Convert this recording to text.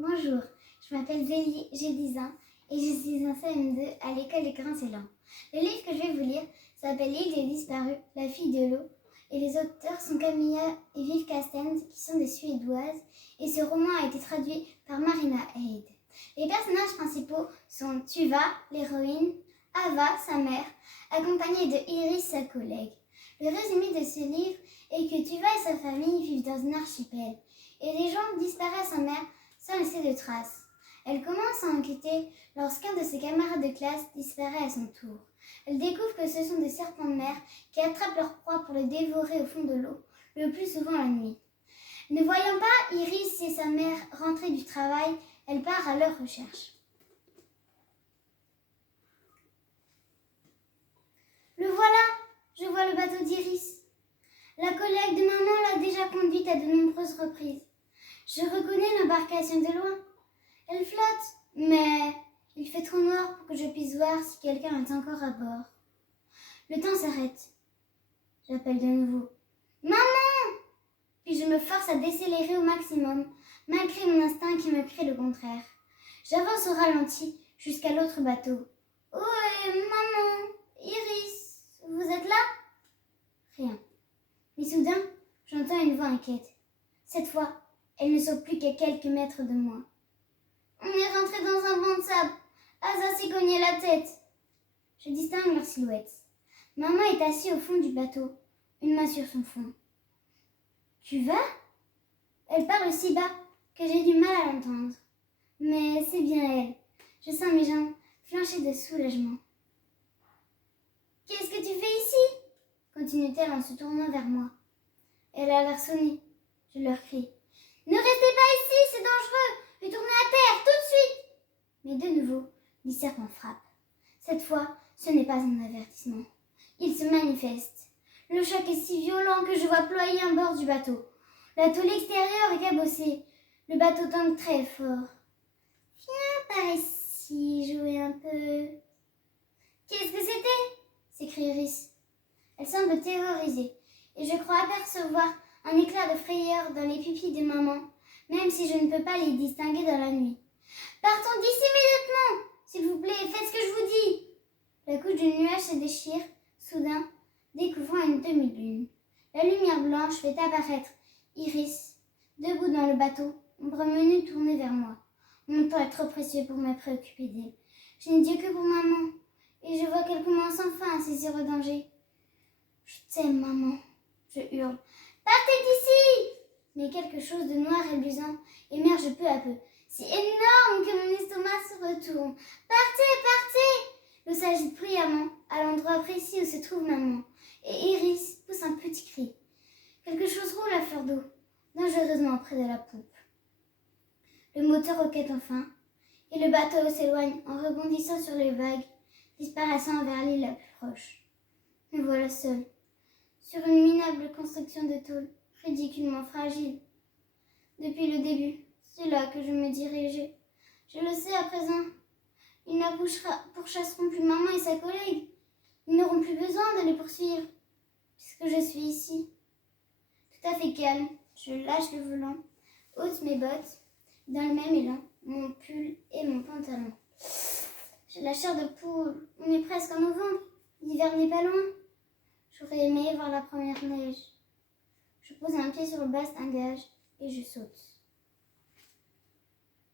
Bonjour, je m'appelle Zélie, j'ai 10 ans et je suis en CM2 à l'école des Grands Élans. Le livre que je vais vous lire s'appelle L'île des disparus, la fille de l'eau et les auteurs sont Camilla et Viv Castens qui sont des Suédoises et ce roman a été traduit par Marina Eid. Les personnages principaux sont Tuva, l'héroïne, Ava, sa mère, accompagnée de Iris, sa collègue. Le résumé de ce livre est que Tuva et sa famille vivent dans un archipel et les gens disparaissent en mer sans laisser de traces. Elle commence à enquêter lorsqu'un de ses camarades de classe disparaît à son tour. Elle découvre que ce sont des serpents de mer qui attrapent leur proie pour les dévorer au fond de l'eau, le plus souvent la nuit. Ne voyant pas Iris et sa mère rentrer du travail, elle part à leur recherche. Le voilà, je vois le bateau d'Iris. La collègue de maman l'a déjà conduite à de nombreuses reprises. Je reconnais l'embarcation de loin. Elle flotte, mais il fait trop noir pour que je puisse voir si quelqu'un est encore à bord. Le temps s'arrête. J'appelle de nouveau. Maman! Puis je me force à décélérer au maximum, malgré mon instinct qui me crie le contraire. J'avance au ralenti jusqu'à l'autre bateau. Oh, maman! Iris! Vous êtes là? Rien. Mais soudain, j'entends une voix inquiète. Cette fois, elles ne sont plus qu'à quelques mètres de moi. On est rentré dans un banc de sable. Asa s'est cogné la tête. Je distingue leurs silhouettes. Maman est assise au fond du bateau, une main sur son front. Tu vas? Elle parle si bas que j'ai du mal à l'entendre. Mais c'est bien elle. Je sens mes jambes flancher de soulagement. Qu'est-ce que tu fais ici? Continue-t-elle en se tournant vers moi. Elle a l'air sonnée. Je leur crie. Ne restez pas ici, c'est dangereux. Retournez à terre, tout de suite. Mais de nouveau, les serpents frappent. Cette fois, ce n'est pas un avertissement. Ils se manifestent. Le choc est si violent que je vois ployer un bord du bateau. La tôle extérieure est cabossée. Le bateau tangue très fort. Viens par ici, jouer un peu. Qu'est-ce que c'était? S'écrie Iris. Elle semble terrorisée et je crois apercevoir un éclat de frayeur dans les pupilles de maman, même si je ne peux pas les distinguer dans la nuit. Partons d'ici immédiatement, s'il vous plaît, faites ce que je vous dis. La couche du nuage se déchire, soudain, découvrant une demi-lune. La lumière blanche fait apparaître Iris, debout dans le bateau, ombre menue tournée vers moi. Mon temps est trop précieux pour me préoccuper d'elle. Je n'ai Dieu que pour maman, et je vois qu'elle commence enfin à saisir le danger. Je t'aime, maman, je hurle. Partez d'ici! Mais quelque chose de noir et luisant émerge peu à peu, si énorme que mon estomac se retourne. Partez, partez! L'eau s'agite bruyamment à l'endroit précis où se trouve maman, et Iris pousse un petit cri. Quelque chose roule à fleur d'eau, dangereusement près de la poupe. Le moteur roquette enfin, et le bateau s'éloigne en rebondissant sur les vagues, disparaissant vers l'île la plus proche. Me voilà seule, sur une minable construction de tôle, ridiculement fragile. Depuis le début, c'est là que je me dirigeais. Je le sais à présent. Ils ne pourchasseront plus maman et sa collègue. Ils n'auront plus besoin de les poursuivre, puisque je suis ici. Tout à fait calme, je lâche le volant, ôte mes bottes, dans le même élan, mon pull et mon pantalon. J'ai la chair de poule, on est presque en novembre, l'hiver n'est pas loin. J'aurais aimé voir la première neige. Je pose un pied sur le bastingage et je saute.